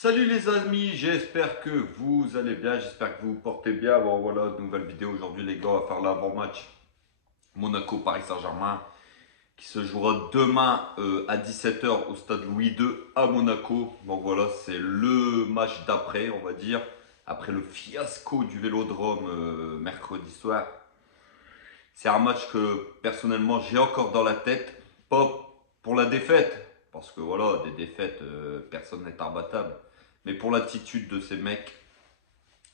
Salut les amis, j'espère que vous allez bien, j'espère que vous vous portez bien. Bon voilà, nouvelle vidéo aujourd'hui les gars, on va faire l'avant-match Monaco-Paris Saint-Germain qui se jouera demain à 17 h au stade Louis II à Monaco. Donc voilà, c'est le match d'après, on va dire, après le fiasco du Vélodrome mercredi soir. C'est un match que personnellement j'ai encore dans la tête, pas pour la défaite, parce que voilà, des défaites, personne n'est imbattable, mais pour l'attitude de ces mecs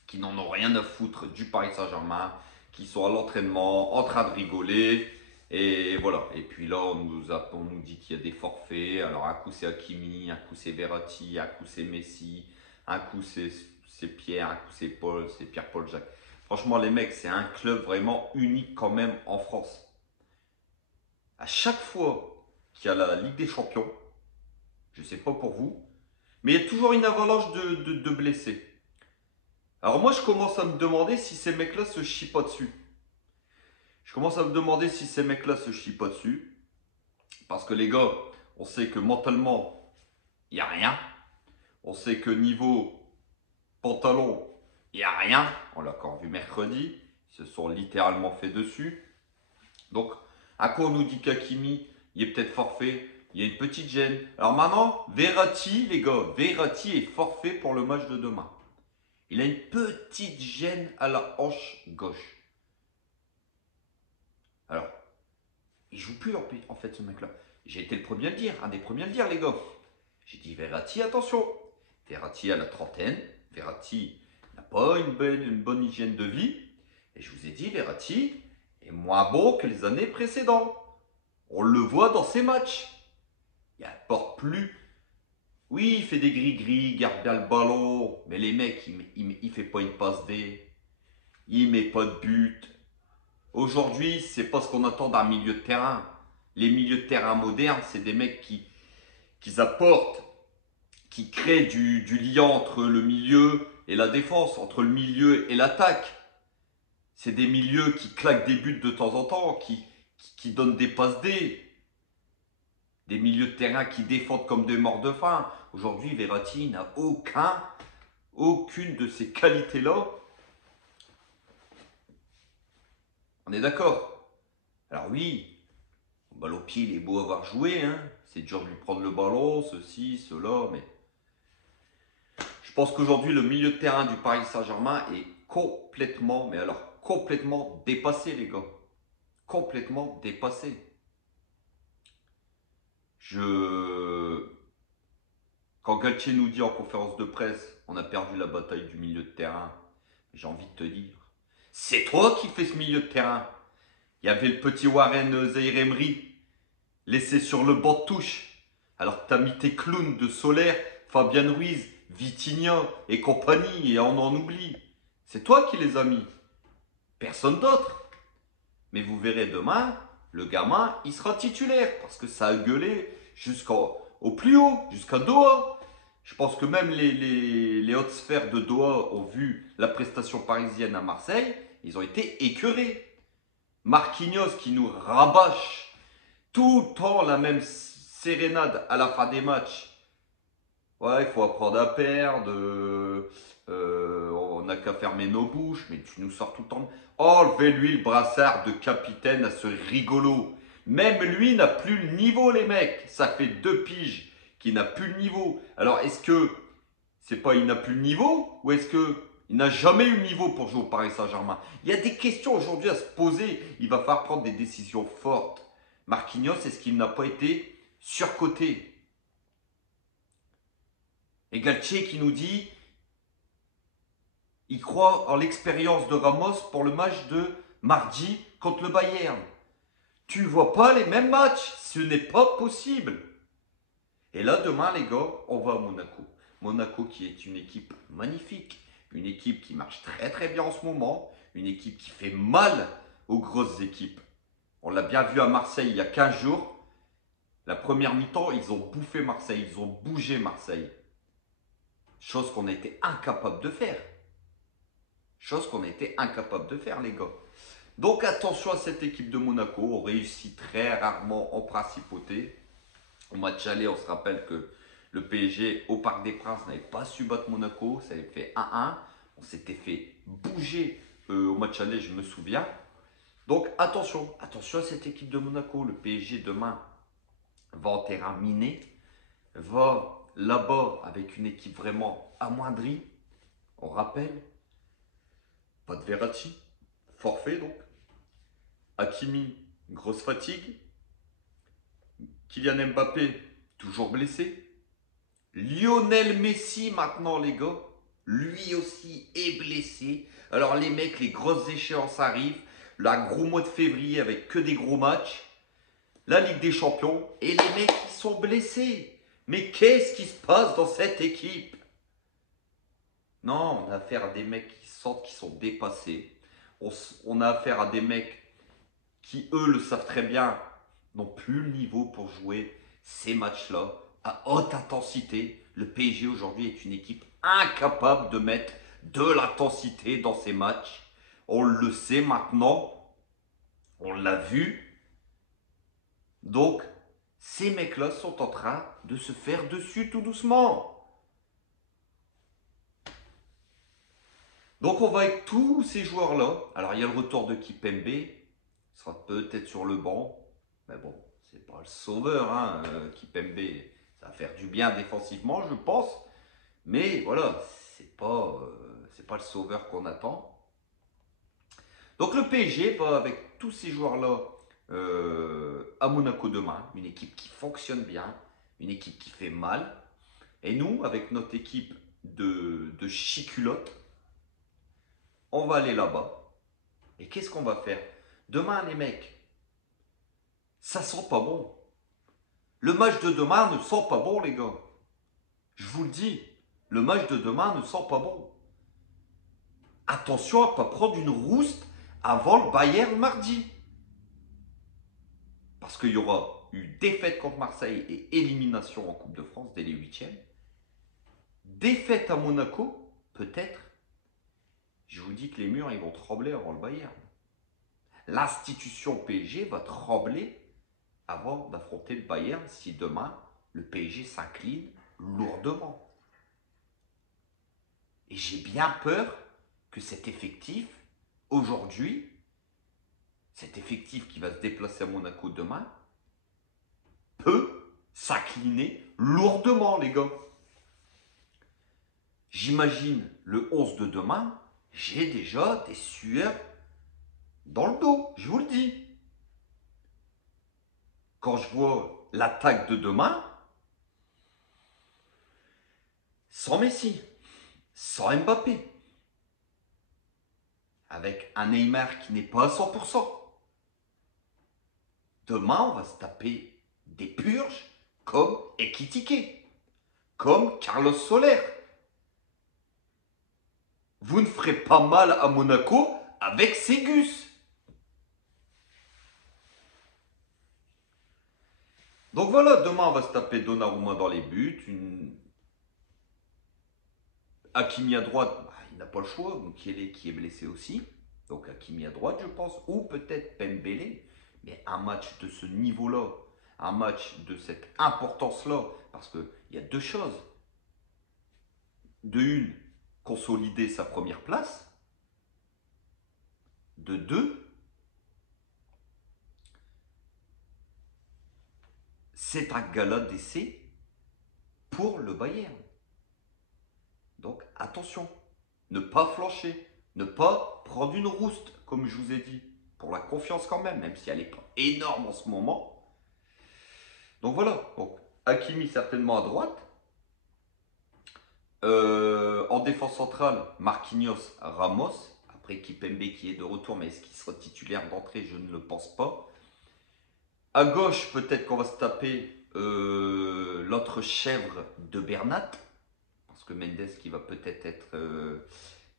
qui n'en ont rien à foutre du Paris Saint-Germain, qui sont à l'entraînement, en train de rigoler, et voilà. Et puis là, on nous dit qu'il y a des forfaits, alors un coup c'est Hakimi, un coup c'est Verratti, un coup c'est Messi, un coup c'est Pierre, un coup c'est Paul, c'est Pierre-Paul Jacques. Franchement, les mecs, c'est un club vraiment unique quand même en France. À chaque fois qu'il y a la Ligue des Champions, je ne sais pas pour vous, mais il y a toujours une avalanche de blessés. Alors moi, je commence à me demander si ces mecs-là se chient pas dessus. Je commence à me demander si ces mecs-là se chient pas dessus. Parce que les gars, on sait que mentalement, il n'y a rien. On sait que niveau pantalon, il n'y a rien. On l'a encore vu mercredi. Ils se sont littéralement fait dessus. Donc, à quoi on nous dit qu'Hakimi, il est peut-être forfait, il y a une petite gêne. Alors maintenant, Verratti, les gars, Verratti est forfait pour le match de demain. Il a une petite gêne à la hanche gauche. Alors, il joue plus en fait ce mec-là. J'ai été le premier à le dire, un des premiers à le dire, les gars. J'ai dit Verratti, attention. Verratti a la trentaine. Verratti n'a pas une bonne hygiène de vie. Et je vous ai dit, Verratti est moins bon que les années précédentes. On le voit dans ses matchs. Il apporte plus. Oui, il fait des gris-gris, il garde bien le ballon. Mais les mecs, il fait pas une passe D. Il met pas de but. Aujourd'hui, c'est pas ce qu'on attend d'un milieu de terrain. Les milieux de terrain modernes, c'est des mecs qui apportent, qui créent du lien entre le milieu et la défense, entre le milieu et l'attaque. C'est des milieux qui claquent des buts de temps en temps, qui donnent des passes D. Des milieux de terrain qui défendent comme des morts de faim. Aujourd'hui, Verratti n'a aucune de ces qualités-là. On est d'accord? Alors oui, balle au pied, il est beau avoir joué, hein. C'est dur de lui prendre le ballon, ceci, cela, mais je pense qu'aujourd'hui, le milieu de terrain du Paris Saint-Germain est complètement, mais alors complètement dépassé, les gars. Complètement dépassé. Quand Galtier nous dit en conférence de presse, on a perdu la bataille du milieu de terrain, j'ai envie de te dire, c'est toi qui fais ce milieu de terrain. Il y avait le petit Warren Zaïre-Emery laissé sur le banc de touche. Alors que tu as mis tes clowns de Solaire, Fabien Ruiz, Vitinha et compagnie, et on en oublie. C'est toi qui les as mis. Personne d'autre. Mais vous verrez demain, le gamin, il sera titulaire. Parce que ça a gueulé jusqu'au plus haut, jusqu'à Doha. Je pense que même les hautes sphères de Doha ont vu la prestation parisienne à Marseille. Ils ont été écœurés. Marquinhos qui nous rabâche tout le temps la même sérénade à la fin des matchs. Ouais, il faut apprendre à perdre. On n'a qu'à fermer nos bouches. Mais tu nous sors tout le temps. Enlevez-lui le brassard de capitaine à ce rigolo. Même lui n'a plus le niveau, les mecs. Ça fait 2 piges qu'il n'a plus le niveau. Alors, est-ce que c'est pas il n'a plus le niveau ou est-ce que il n'a jamais eu le niveau pour jouer au Paris Saint-Germain? Il y a des questions aujourd'hui à se poser. Il va falloir prendre des décisions fortes. Marquinhos, est-ce qu'il n'a pas été surcoté? Et Galtier qui nous dit il croit en l'expérience de Ramos pour le match de mardi contre le Bayern. Tu ne vois pas les mêmes matchs. Ce n'est pas possible. Et là, demain, les gars, on va à Monaco. Monaco qui est une équipe magnifique. Une équipe qui marche très très bien en ce moment. Une équipe qui fait mal aux grosses équipes. On l'a bien vu à Marseille il y a 15 jours. La première mi-temps, ils ont bouffé Marseille. Ils ont bougé Marseille. Chose qu'on a été incapable de faire. Chose qu'on a été incapable de faire, les gars. Donc attention à cette équipe de Monaco. On réussit très rarement en principauté. Au match aller, on se rappelle que Le PSG au Parc des Princes n'avait pas su battre Monaco, ça avait fait 1-1. On s'était fait bouger au match aller, je me souviens. Donc attention, attention à cette équipe de Monaco. Le PSG demain va en terrain miné, va là-bas avec une équipe vraiment amoindrie. On rappelle, pas de Verratti, forfait donc. Hakimi, grosse fatigue. Kylian Mbappé, toujours blessé. Lionel Messi maintenant les gars, lui aussi est blessé. Alors les mecs, les grosses échéances arrivent. La gros mois de février avec que des gros matchs. La Ligue des Champions et les mecs qui sont blessés. Mais qu'est-ce qui se passe dans cette équipe? Non, on a affaire à des mecs qui sentent qu'ils sont dépassés. On a affaire à des mecs qui, eux, le savent très bien, n'ont plus le niveau pour jouer ces matchs-là à haute intensité. Le PSG aujourd'hui est une équipe incapable de mettre de l'intensité dans ces matchs. On le sait maintenant, on l'a vu. Donc, ces mecs-là sont en train de se faire dessus tout doucement. Donc, on va avec tous ces joueurs-là. Alors, il y a le retour de Kipembe. Il sera peut-être sur le banc. Mais bon, c'est pas le sauveur, hein, Kipembe. Ça va faire du bien défensivement, je pense. Mais voilà, c'est pas le sauveur qu'on attend. Donc, le PSG va avec tous ces joueurs-là à Monaco demain. Une équipe qui fonctionne bien. Une équipe qui fait mal. Et nous, avec notre équipe de chiculottes, on va aller là-bas. Et qu'est-ce qu'on va faire? Demain, les mecs, ça sent pas bon. Le match de demain ne sent pas bon, les gars. Je vous le dis, le match de demain ne sent pas bon. Attention à ne pas prendre une rouste avant le Bayern mardi. Parce qu'il y aura eu défaite contre Marseille et élimination en Coupe de France dès les huitièmes. Défaite à Monaco, peut-être. Je vous dis que les murs, ils vont trembler avant le Bayern. L'institution PSG va trembler avant d'affronter le Bayern si demain, le PSG s'incline lourdement. Et j'ai bien peur que cet effectif, aujourd'hui, cet effectif qui va se déplacer à Monaco demain, peut s'incliner lourdement, les gars. J'imagine le 11 de demain, j'ai déjà des sueurs dans le dos, je vous le dis. Quand je vois l'attaque de demain, sans Messi, sans Mbappé, avec un Neymar qui n'est pas à 100%. Demain, on va se taper des purges comme Ekitike, comme Carlos Soler. Vous ne ferez pas mal à Monaco avec Ségus. Donc voilà, demain on va se taper Donnarumma dans les buts. Hakimi à droite, bah, il n'a pas le choix. Mukiele qui est blessé aussi. Donc Hakimi à droite, je pense. Ou peut-être Pembele. Mais un match de ce niveau-là, un match de cette importance-là, parce qu'il y a deux choses. De une, consolider sa première place. De deux, c'est un gala d'essai pour le Bayern. Donc attention, ne pas flancher, ne pas prendre une rouste, comme je vous ai dit, pour la confiance quand même, même si elle n'est pas énorme en ce moment. Donc voilà, donc Hakimi certainement à droite. En défense centrale, Marquinhos, Ramos. Après Kipembe qui est de retour, mais est-ce qu'il sera titulaire d'entrée? Je ne le pense pas. À gauche, peut-être qu'on va se taper l'autre chèvre de Bernat. Parce que Mendes qui va peut-être être,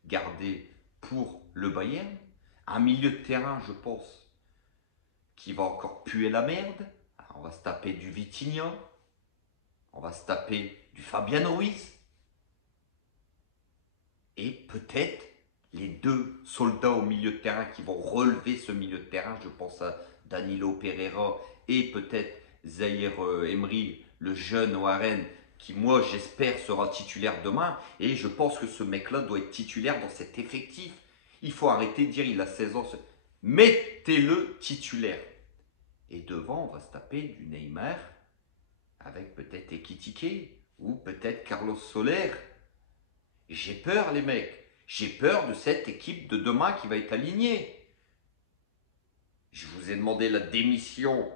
gardé pour le Bayern. Un milieu de terrain, je pense, qui va encore puer la merde. Alors, on va se taper du Vitinha. On va se taper du Fabian Ruiz. Et peut-être les deux soldats au milieu de terrain qui vont relever ce milieu de terrain. Je pense à Danilo Pereira et peut-être Zahir Emery, le jeune Warren, qui moi j'espère sera titulaire demain. Et je pense que ce mec-là doit être titulaire dans cet effectif. Il faut arrêter de dire il a 16 ans. Mettez-le titulaire. Et devant, on va se taper du Neymar avec peut-être Ekitike ou peut-être Carlos Soler. J'ai peur les mecs. J'ai peur de cette équipe de demain qui va être alignée. Je vous ai demandé la démission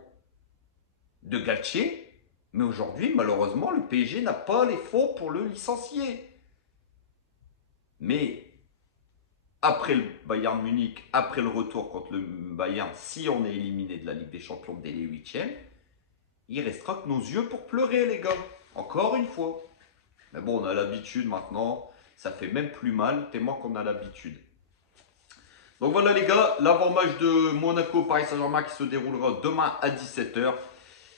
de Galtier. Mais aujourd'hui, malheureusement, le PSG n'a pas les fonds pour le licencier. Mais après le Bayern Munich, après le retour contre le Bayern, si on est éliminé de la Ligue des Champions dès les huitièmes, il restera que nos yeux pour pleurer, les gars. Encore une fois. Mais bon, on a l'habitude maintenant. Ça fait même plus mal, tellement qu'on a l'habitude. Donc voilà les gars, l'avant-match de Monaco-Paris Saint-Germain qui se déroulera demain à 17 h.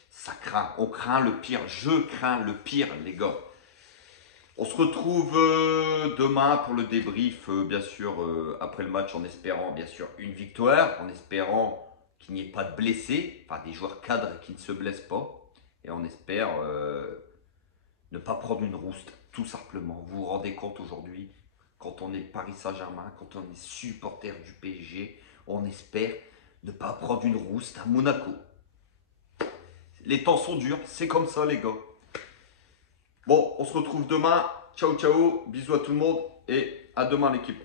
Ça craint, on craint le pire. Je crains le pire, les gars. On se retrouve demain pour le débrief, bien sûr, après le match, en espérant, bien sûr, une victoire, en espérant qu'il n'y ait pas de blessés, enfin des joueurs cadres qui ne se blessent pas. Et on espère ne pas prendre une rouste, tout simplement. Vous vous rendez compte aujourd'hui, quand on est Paris Saint-Germain, quand on est supporter du PSG, on espère ne pas prendre une rouste à Monaco. Les temps sont durs, c'est comme ça les gars. Bon, on se retrouve demain. Ciao, ciao. Bisous à tout le monde et à demain l'équipe.